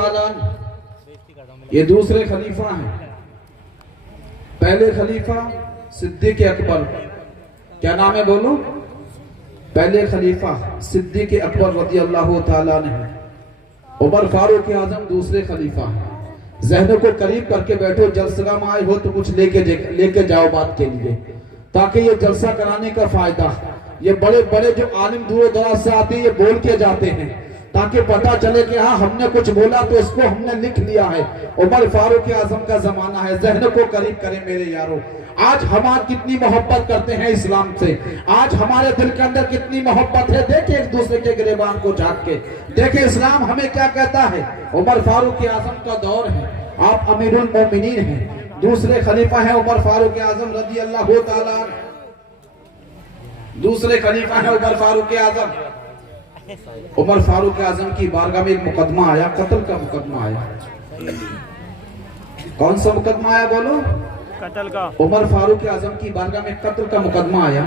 ताला ये दूसरे खलीफा हैं। पहले खलीफा सिद्दीक अकबर, क्या नाम है बोलो? पहले खलीफा सिद्दीक अकबर रज़ी अल्लाह ताला अन्हु। उमर फारूक आजम दूसरे खलीफा हैं। ज़हन को करीब करके बैठो, जलसा में आए हो तो कुछ लेके जाओ बात के लिए, ताकि ये जलसा कराने का फायदा, ये बड़े बड़े जो आलिम दूर दराज से आते हैं ये बोल के जाते हैं, ताकि पता चले कि हाँ हमने कुछ बोला तो इसको हमने लिख लिया है। उमर फारूक आजम का जमाना है। ज़हन को करीब करें मेरे यारों। आज हम कितनी मोहब्बत करते हैं इस्लाम से, आज हमारे दिल के अंदर कितनी मोहब्बत है। देखे एक दूसरे के गिरेबान को झांक के देखे इस्लाम हमें क्या कहता है। उमर फारूक आजम का दौर है, आप अमीरुल मोमिनीन हैं, दूसरे खलीफा हैं उमर फारूक आजम रज़ी अल्लाह ताला अन्हु। दूसरे खलीफा है उमर फारूक आजम। उमर फारूक आजम की बारगाह में एक मुकदमा आया, कत्ल का मुकदमा आया। कौन सा मुकदमा आया बोलो? कत्ल का। उमर फारूक आजम की बारगाह में कत्ल का मुकदमा आया।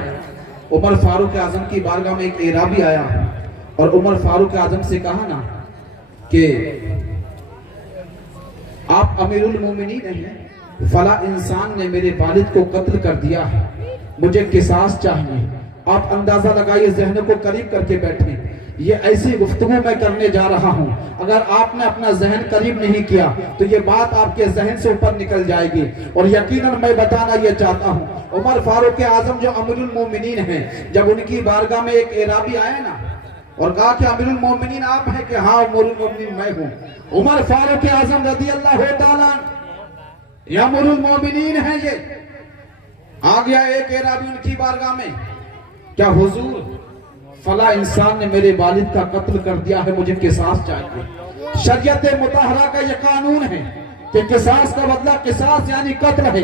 उमर फारूक आजम की बारगाह में एक एराबी आया और उमर फारूक आजम से कहा ना कि आप अमीरुल मोमिनीन हैं, फला इंसान ने मेरे वालिद को कत्ल कर दिया है, मुझे किसास चाहिए। आप अंदाजा लगाइए, ज़हन को करीब करके बैठे, ये ऐसी गुफ्तगू मैं करने जा रहा हूं, अगर आपने अपना जहन करीब नहीं किया तो ये बात आपके जहन से ऊपर निकल जाएगी। और यकीनन मैं बताना ये चाहता हूं, उमर फारूक आजम जो अमीरुल मोमिनीन हैं, जब उनकी बारगाह में एक एराबी आया ना और कहा कि अमीरुल मोमिनीन आप हैं? कि हाँ अमीरुल मोमिनीन मैं हूं। उमर फारूक आजम रज़ी अल्लाह ताला ये अमीरुल मोमिनीन हैं। ये आ गया एक एराबी उनकी बारगाह में, क्या हुजूर फला इंसान ने मेरे वालिद का कत्ल कर दिया है, मुझे किसास चाहिए। शरीयत मुताहरा का यह कानून है कि किसास का बदला किसास यानी कत्ल है।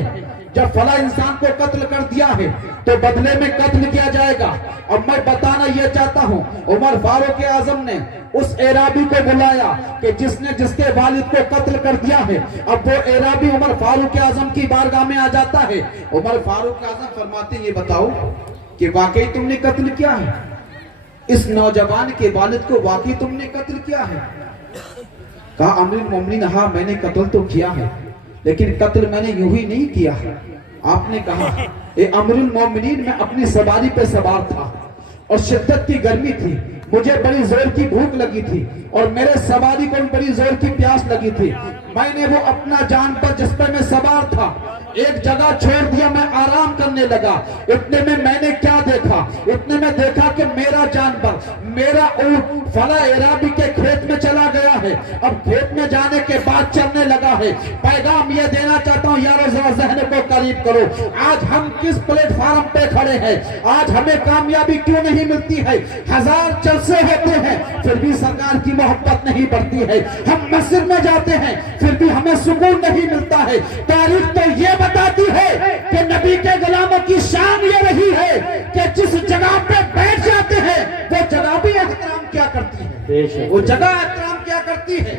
जब फला इंसान को कत्ल कर दिया है तो बदले में कत्ल किया जाएगा। अब मैं बताना यह चाहता हूं, उमर फारूक आजम ने उस एराबी को बुलाया कि जिसने जिसके वालिद को कत्ल कर दिया है। अब वो एराबी उमर फारूक आजम की बारगाह में आ जाता है। उमर फारूक आजम फरमाते ये बताओ कि वाकई तुमने कत्ल किया है? इस नौजवान के वालिद को वाकई तुमने कत्ल किया है? कहा अमीरुल मोमिनीन हाँ मैंने कत्ल तो किया है, लेकिन कत्ल मैंने यूं ही नहीं किया। आपने कहा ए अमीरुल मोमिनीन मैं अपनी सवारी पे सवार था और शिद्दत की गर्मी थी, मुझे बड़ी जोर की भूख लगी थी और मेरे सवारी को बड़ी जोर की प्यास लगी थी। मैंने वो अपना जानवर जिस पर मैं सवार था एक जगह छोड़ दिया, मैं आराम करने लगा। इतने में मैंने क्या देखा? इतने में देखा कि मेरा जानवर मेरा ऊंट फला एराबी के खेत में चला गया है। अब खेत में जाने के बाद चलने लगा है। पैगाम ये देना चाहता हूँ यारों, जरा ज़हन को करीब करो। आज हम किस प्लेटफार्म पे खड़े हैं? आज हमें कामयाबी क्यों नहीं मिलती है? हजार जलसे होते हैं फिर भी सरकार की मोहब्बत नहीं बढ़ती है। हम मस्जिद में जाते हैं फिर भी हमें सुकून नहीं मिलता है। तारीख तो ये बताती है कि नबी के गुलामों की शान ये रही है कि जिस जगह पे बैठ जाते हैं वो जगह भी एहतराम क्या करती है, वो जगह एहतराम क्या करती है।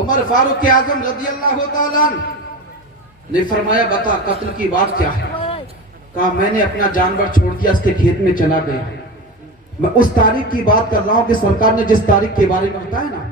उमर फारूक आजम रज़ी अल्लाह ताला अन्हु ने फरमाया बता कत्ल की बात क्या है? कहा मैंने अपना जानवर छोड़ दिया, इसके खेत में चला गया। मैं उस तारीख की बात कर रहा हूं कि सरकार ने जिस तारीख के बारे में बताया ना,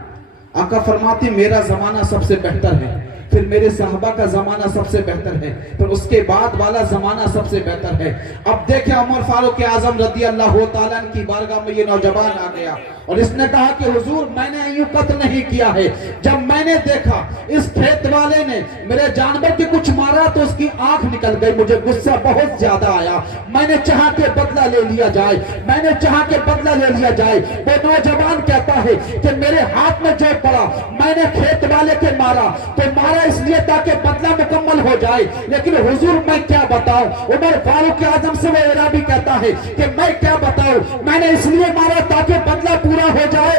आका फरमाते मेरा जमाना सबसे बेहतर है, फिर मेरे साहबा का जमाना सबसे बेहतर है, फिर उसके बाद वाला जमाना सबसे बेहतर है। अब देखे उमर फारूक आजम रज़ी अल्लाह ताला अन्हु की बारगाह में ये नौजवान आ गया और इसने कहा कि हुजूर मैंने यूं कत्ल नहीं किया है। जब मैंने देखा इस खेत वाले ने मेरे जानवर के कुछ मारा तो उसकी आंख निकल गई, मुझे गुस्सा बहुत ज्यादा आया। मैंने चाहा कि बदला ले लिया जाए, मैंने चाहा कि बदला ले लिया जाए। वो नौजवान कहता है कि मेरे हाथ में जो पड़ा मैंने खेत वाले के मारा तो मारा इसलिए ताकि बदला मुकम्मल हो जाए, लेकिन हुजूर मैं क्या बताऊं। उमर फारूक आजम से वो एराबी कहता है कि मैं क्या बताऊं, मैंने इसलिए मारा ताकि बदला पूरा हो जाए।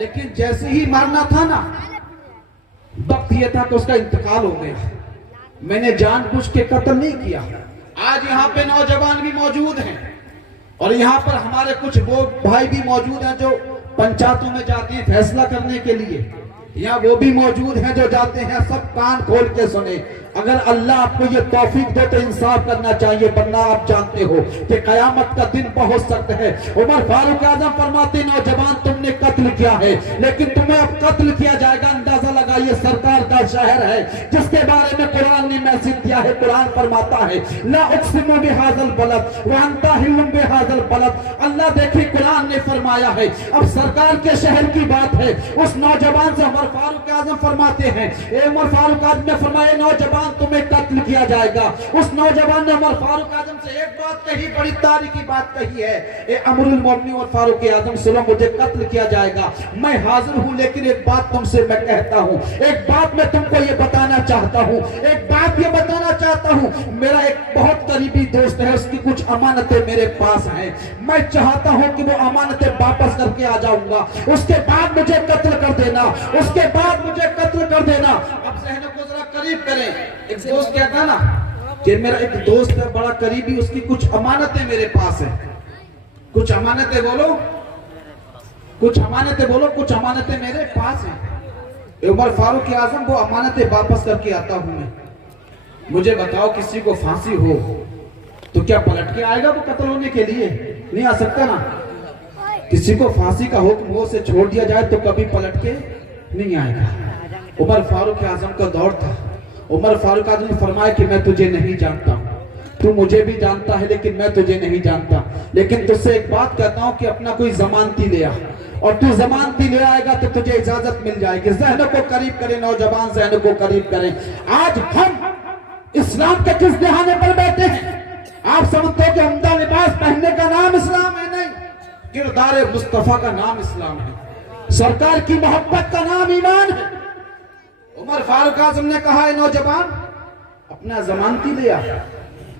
लेकिन जैसे ही मारना था ना, वक्त ये था कि उसका इंतकाल हो गया। मैंने जानबूझ के कत्ल नहीं किया। आज यहाँ पे नौजवान भी मौजूद हैं और यहाँ पर हमारे कुछ वो भाई भी मौजूद हैं जो पंचायतों में जाते हैं फैसला करने के लिए, यहाँ वो भी मौजूद हैं जो जाते हैं। सब कान खोल के सुने, अगर अल्लाह आपको ये तौफीक दे तो इंसाफ करना चाहिए, वरना आप जानते हो कि कयामत का दिन पहुंच सकता है। उमर फारूक आजम फरमाते, नौजवान तुमने कत्ल किया है लेकिन तुम्हें अब कत्ल किया जाएगा। अंदाजा लगाइए, सरकार का शहर है जिसके बारे में कुरान ने मैसेज दिया है। कुरान फरमाता है ला उक़सिमु बिहाज़ल बलद व अंता हिल्लुम बिहाज़ल बलद। अल्लाह देखिए कुरान ने फरमाया है, अब सरकार के शहर की बात है। उस नौजवान से उमर फारूक आजम फरमाते हैं, ए उमर फारूक आजम ने फरमाया नौजवान तुम्हें कत्ल किया जाएगा। उस नौजवान ने उमर फारूक आजम से एक बात कही, बड़ी तारीखी बात कही है, ए अमीरुल मोमिनीन उमर फारूक आजम सुनो, मुझे कत्ल किया जाएगा, मैं हाजिर हूं, लेकिन एक बात तुमसे मैं कहता हूं, एक बात मैं तुमको ये बताना चाहता हूं, एक बात ये बताना चाहता हूं, मेरा एक बहुत करीबी दोस्त है, उसकी कुछ अमानतें मेरे पास हैं, मैं चाहता हूं कि वो अमानतें वापस करके आ जाऊंगा, उसके बाद मुझे कत्ल कर देना, उसके बाद मुझे कत्ल कर देना। अब जहन को जरा करीब करें। एक दोस्त कहता ना कि मेरा एक दोस्त है बड़ा करीबी, उसकी कुछ अमानतें मेरे पास है, कुछ अमानतें बोलो, कुछ अमानतें बोलो, कुछ अमानतें मेरे पास हैं। उमर फारूक आजम वो अमानतें वापस करके आता हूं मैं। मुझे बताओ, किसी को फांसी हो तो क्या पलट के आएगा वो कत्ल होने के लिए? नहीं आ सकता ना। किसी को फांसी का हुक्म हो से छोड़ दिया जाए तो कभी पलट के नहीं आएगा। उमर फारूक आजम का दौर था। उमर फारूक आजम ने फरमाया कि मैं तुझे नहीं जानता, तू मुझे भी जानता है लेकिन मैं तुझे नहीं जानता, लेकिन तुझसे एक बात कहता हूं कि अपना कोई जमानती ले आ, और तू जमानती ले आएगा तो तुझे इजाजत मिल जाएगी। जहनों को करीब करें नौजवान, जहनों को करीब करें। आज हम इस्लाम के किस दहाने पर बैठे हैं? आप समझते हो कि उम्दा लिबास पहनने का नाम इस्लाम है? नहीं, किरदार मुस्तफा का नाम इस्लाम है, सरकार की मोहब्बत का नाम ईमान है। उमर फारूक आजम ने कहा है नौजवान अपना जमानती ले आ,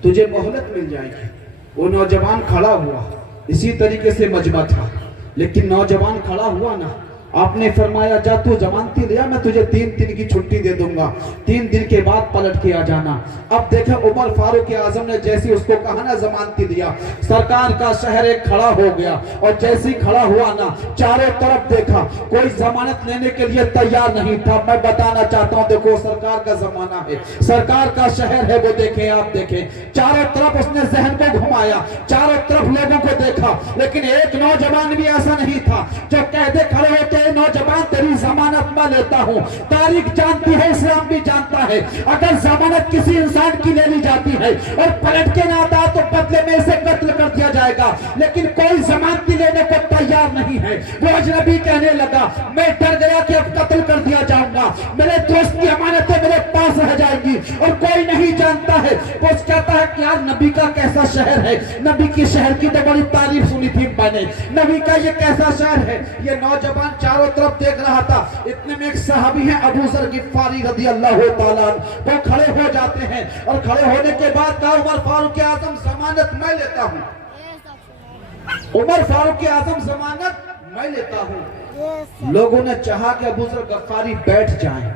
तुझे मोहलत मिल जाएगी। वो नौजवान खड़ा हुआ, इसी तरीके से मजमा था, लेकिन नौजवान खड़ा हुआ ना, आपने फरमाया जा तू जमानती लिया, मैं तुझे 3 दिन की छुट्टी दे दूंगा, 3 दिन के बाद पलट के आ जाना। अब देखे उमर फारूक आजम ने जैसे उसको कहा ना जमानती लिया, सरकार का शहर एक खड़ा हो गया, और जैसे ही खड़ा हुआ ना, चारों तरफ देखा, कोई जमानत लेने के लिए तैयार नहीं था। मैं बताना चाहता हूँ, देखो सरकार का जमाना है, सरकार का शहर है, वो देखें, आप देखें चारों तरफ उसने जहन को घुमाया, चारों तरफ लोगों को देखा, लेकिन एक नौजवान भी ऐसा नहीं था जो कह दे खड़े होते नौजवान तेरी जमानत मैं लेता हूं। तारीख जानती है, इस्लाम भी जानता है, अगर जमानत किसी इंसान की ले ली जाती है और पलट के ना आता तो बदले में इसे कत्ल कर दिया जाएगा, लेकिन कोई जमानती लेने को तैयार नहीं है। वो अजनबी कहने लगा मैं डर गया कि अब कत्ल कर दिया जाऊंगा, मेरे दोस्त की अमानतें मेरे पास रह जाएंगी और कोई नहीं जानता है। वो कहता है कि यार नबी का कैसा शहर है, नबी की शहर की तो बड़ी तारीफ सुनी थी मैंने, नबी का ये कैसा शहर है। ये नौजवान चारों तरफ देख रहा था, इतने में एक सहाबी है अबू ज़र गिफ़ारी रज़ियल्लाहु ताला, वो खड़े हो जाते हैं और खड़े होने के बाद कहा उमर फारूक आजम जमानत मैं लेता हूं, उमर फारूक आजम जमानत मैं लेता हूं। लोगों ने चाहा कि अबू ज़र गिफ़ारी बैठ जाएं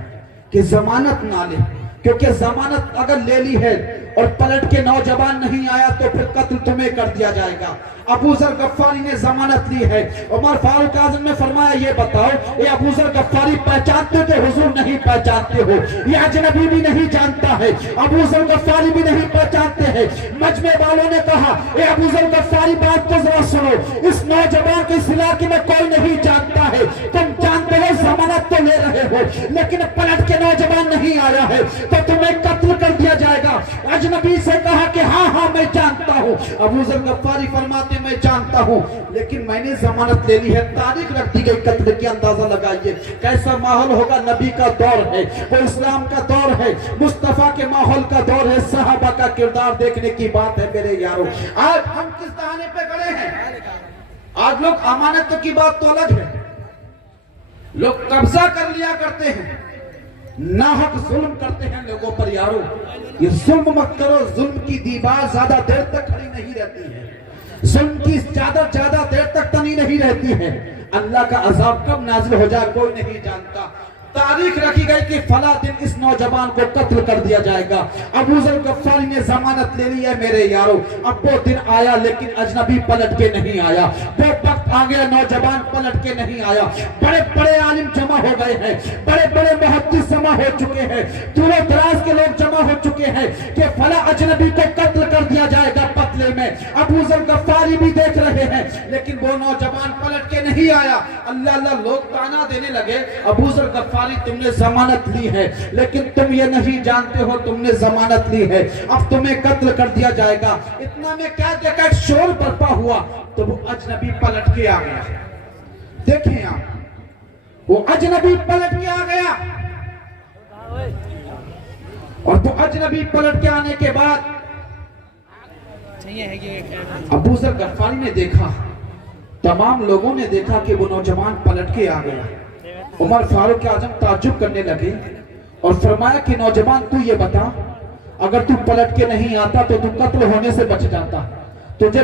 कि जमानत ना ले, क्योंकि जमानत अगर ले ली है और पलट के नौजवान नहीं आया तो फिर कत्ल तुम्हें कर दिया जाएगा। अबू ज़र गिफ़ारी ने जमानत ली है। उमर फारूक आज़म ने फरमाया ये बताओ, ये अबू ज़र गिफ़ारी पहचानते थे? हुजूर नहीं पहचानते हो, ये अजनबी भी नहीं जानता है, अबू ज़र गिफ़ारी भी नहीं पहचानते हैं। मजमे वालों ने कहा ये अबू ज़र गिफ़ारी बात तो जरा सुनो, इस नौजवान के इस इलाके में कोई नहीं जानता है, तुम जानते हो जमानत तो ले रहे हो, लेकिन पलट के नौजवान नहीं आया है तो तुम्हें कत्ल कर दिया जाएगा। अजनबी से कहा कि हाँ हाँ मैं जानता हूँ। अबू ज़र गिफ़ारी फरमाते मैं जानता हूँ, लेकिन मैंने जमानत ले ली है, तारीख रख दी गई कत्ल की। अंदाजा लगाइए कैसा माहौल होगा। नबी का दौर है, वो इस्लाम का दौर है, मुस्तफा के माहौल का दौर है, सहाबा का किरदार देखने की बात है मेरे यारों। आज हम किस दहाने पे खड़े हैं? आज लोग अमानत की बात तो अलग है, लोग कब्जा कर लिया करते हैं, नाहक जुल्म करते हैं लोगों पर। यारों ये जुल्म मत करो, जुल्म की दीवार ज्यादा देर तक खड़ी नहीं रहती है, जुल्म की ज्यादा देर तक तनी नहीं रहती है। अल्लाह का अजाब कब नाजिल हो जाए कोई नहीं जानता। तारीख रखी गई कि फला दिन इस नौजवान को कत्ल कर दिया जाएगा। अबू ज़र गफ्फारी ने जमानत ले ली है मेरे यारों। अब वो दिन आया लेकिन अजनबी पलट के नहीं आया। वो वक्त आ गया, नौजवान पलट के नहीं आया। बड़े बड़े आलिम जमा हो गए हैं, बड़े बड़े मुहद्दिस जमा हो चुके हैं, दूर दराज के लोग जमा हो चुके हैं कि फला अजनबी को कत्ल कर दिया जाएगा बदले में। अबू ज़र गफ्फारी भी देख रहे हैं लेकिन वो नौजवान पलट के नहीं आया। अल्लाह अल्लाह लोग ताना देने लगे, अबू ज़र गफ्फारी तुमने जमानत ली है लेकिन तुम ये नहीं जानते हो तुमने जमानत ली है, अब तुम्हें कत्ल कर दिया जाएगा। इतना में क्या देखा, शोर बरपा हुआ तो वो अजनबी पलट के आ गया। देखें आप, वो अजनबी पलट के आ गया और तो अजनबी पलट के आने के बाद अबू ज़र गफ्फारी ने देखा, तमाम लोगों ने देखा कि वो नौजवान पलट के आ गया। उमर फारूक आजम ताज्जुब करने लगे और फरमाया कि नौजवान तू ये बता, अगर तू पलट के नहीं आता तो तू कत्ल होने से बच जाता। तुझे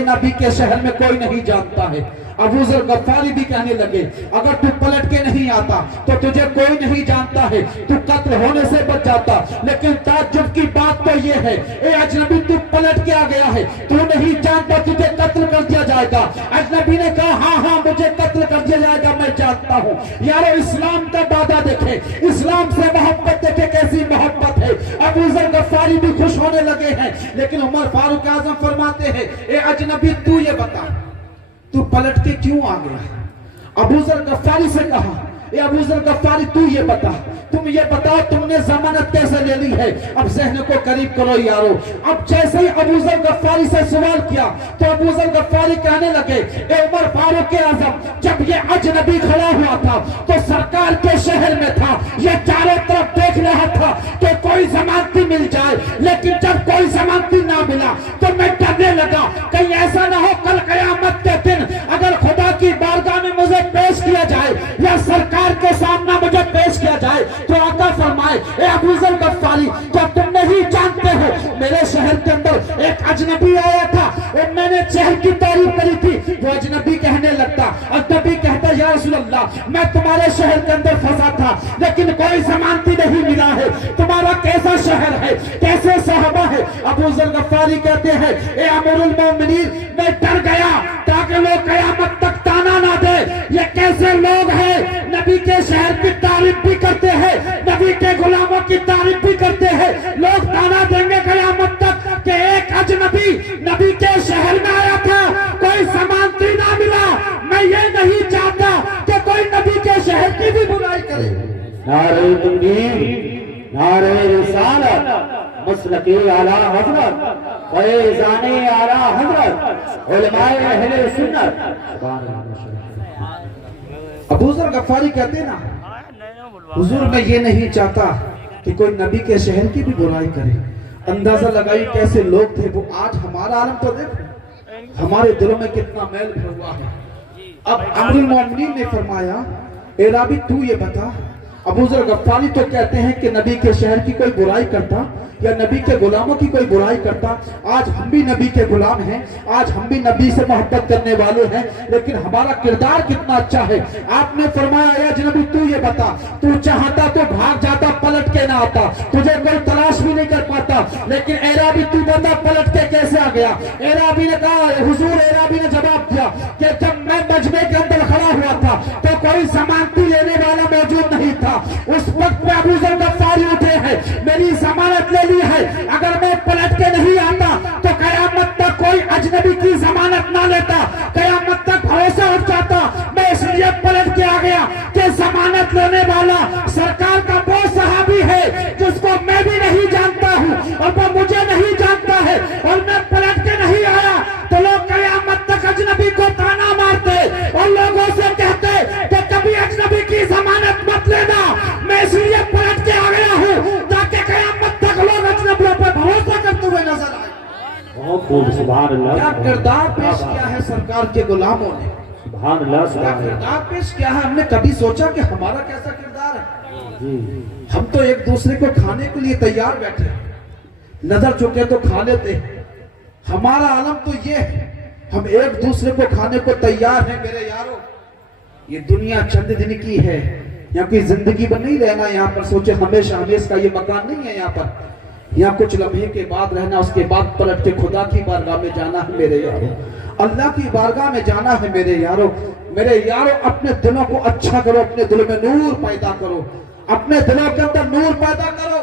नबी के शहर में कोई नहीं जानता है। अबू ज़र गफ्फारी भी कहने लगे, अगर तू पलट के नहीं आता तो तुझे कोई नहीं जानता है, तू कत्ल होने से बच जाता। लेकिन ताज्जुब की बात तो ये है, ए अजनबी तू पलट के आ गया है, तू नहीं जानता, तुझे कत्ल कर दिया जाएगा। अजनबी ने कहा हाँ हाँ मुझे कत्ल कर दिया जाएगा, मैं जानता हूँ। यारो इस्लाम का वादा देखे, इस्लाम से मोहब्बत देखे, कैसी मोहब्बत है। अबू ज़र गफ्फारी भी खुश होने लगे हैं लेकिन उमर फारूक आजम फरमाते हैं, ए अजनबी तू ये बता, तू पलट के क्यों आ गया। अबू ज़र गफ्फारी से कहा, ए अबू ज़र गफ्फारी तू ये बता, तुम ये बताओ तुमने जमानत कैसे ले ली है। अब ज़हन को करीब करो यारो। अब जैसे ही अबू ज़र गफ्फारी से सवाल किया तो अबू ज़र गफ्फारी कहने लगे, ए उमर फारूक आज़म, जब ये अजनबी खड़ा हुआ था तो सरकार के शहर में था, ये चारों तरफ देख रहा था कि कोई जमानती मिल जाए, लेकिन जब कोई जमानती ना मिला तो मैं डरने लगा कहीं ऐसा ना हो कल क़यामत के दिन अगर खुदा की बारगाह में मुझे पेश किया जाए या सरकार के सामने मुझे पेश किया जाए तो आका फरमाए, ए अबू ज़र गफ्फारी क्या तुम नहीं जानते हो मेरे शहर के अंदर एक अजनबी आया था और मैंने शहर की तारीफ करी थी। वो अजनबी कहने लगता, अजनबी कहता, या रसूल अल्लाह मैं तुम्हारे शहर के अंदर फंसा था लेकिन कोई जमानती नहीं मिला है, तुम्हारा कैसा शहर है, कैसे साहबा है। अबू ज़र गफ्फारी कहते हैं, ए अमीरुल मोमिनीन मैं डर गया ताकि लोग क़यामत तक ताना ना दे, ये कैसे लोग हैं नबी के शहर की तारीफ भी करते हैं, नबी के गुलामों की तारीफ भी करते हैं, लोग ताना देंगे क़यामत तक कि एक अजनबी नबी के शहर में आया था, कोई जमानती ना मिला। मैं ये नहीं चाहता कि कोई नबी के शहर की भी बुराई करे। नारे तकबीर, नारे रिसालत, मसलके आला हज़रत, फैज़ाने आला हज़रत, उलमाए अहले सुन्नत। अबू ज़र गफ्फारी कहते ना, हुजूर मैं ये नहीं चाहता कि कोई नबी के शहर की भी बुराई करे। अंदाजा लगाइए कैसे लोग थे वो। आज हमारा आलम तो देखो, हमारे दिलों में कितना मैल भरा हुआ है। अब अमीरुल मोमिनीन ने फरमाया, ए राबी तू ये बता, अबू ज़र गफ्फारी तो कहते हैं कि नबी के शहर की कोई बुराई करता या नबी के गुलामों की कोई बुराई करता। आज हम भी नबी के गुलाम हैं, आज हम भी नबी से मोहब्बत करने वाले हैं, लेकिन हमारा किरदार कितना अच्छा है। आपने फरमाया, या अजनबी तू ये बता, तू चाहता तो भाग जाता, पलट के ना आता, तुझे कोई तलाश भी नहीं कर पाता, लेकिन ए राबी तू बता पलट के कैसे आ गया। ए राबी ने कहा, हुजूर ए राबी ने जवाब दिया कि जब मैं मजमे के अंदर खड़ा हुआ था तो कोई जमानती लेने वाला मौजूद नहीं था। उस वक्त में अबू ज़र गफ्फारी उठे हैं, मेरी जमानत ले ली है, अगर मैं पलट के नहीं आता तो कयामत तक कोई अजनबी की जमानत ना लेता, कयामत तक भरोसा उठ जाता। मैं इसलिए पलट के आ गया कि जमानत लेने वाला सरकार का वो सहाबी है जिसको मैं भी नहीं जानता हूँ और वो मुझे नहीं जानता है, और मैं पलट के नहीं आया तो लोग कयामत तक अजनबी को ताना मारते और लोगों से कहते कि कभी अजनबी की जमानत मत लेना। मैं इसलिए पलट के आ गया हूँ ताकि कयामत तक लोग अजनबियों पर भरोसा करते हुए नजर आए। बहुत खूब, सुभान अल्लाह। क्या किरदार पेश किया है सरकार के गुलामों ने, सुभान अल्लाह, क्या किरदार पेश किया है। हमने कभी सोचा कि हमारा कैसा किरदार है। जी, हम तो एक दूसरे को खाने के लिए तैयार बैठे, नजर चुके तो खा लेते। हमारा आलम तो ये है, हम एक दूसरे को खाने को तैयार हैं। मेरे यारों, ये दुनिया चंद दिन की है, यहाँ की जिंदगी पर नहीं रहना, यहाँ पर सोचे हमेशा हमेशा का ये मकान नहीं है। यहाँ पर यहाँ कुछ लम्हे के बाद रहना, उसके बाद पलट के खुदा की बारगाह में जाना है मेरे यारों, अल्लाह की बारगाह में जाना है मेरे यारों। मेरे यारों, अपने दिलों को अच्छा करो, अपने दिलों में नूर पैदा करो, अपने दिलों के अंदर नूर पैदा करो।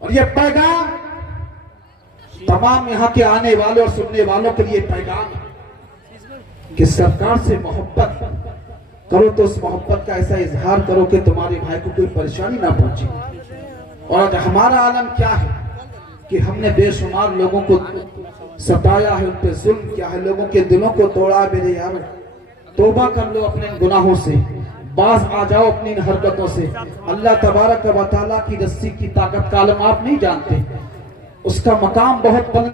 और ये पैगाम तमाम यहाँ के आने वाले और सुनने वालों के लिए पैगाम है कि सरकार से मोहब्बत करो तो उस मोहब्बत का ऐसा इजहार करो कि तुम्हारे भाई को कोई परेशानी ना पहुंचे। और हमारा आलम क्या है कि हमने बेशुमार लोगों को सताया है, उन पे जुल्म किया है, लोगों के दिलों को तोड़ा है। मेरे यार, तौबा कर लो अपने गुनाहों से, बाज आ जाओ अपनी इन हरकतों से। अल्लाह तबारक व तआला की रस्सी की ताकत का आलम आप नहीं जानते, उसका मकाम बहुत बुलंद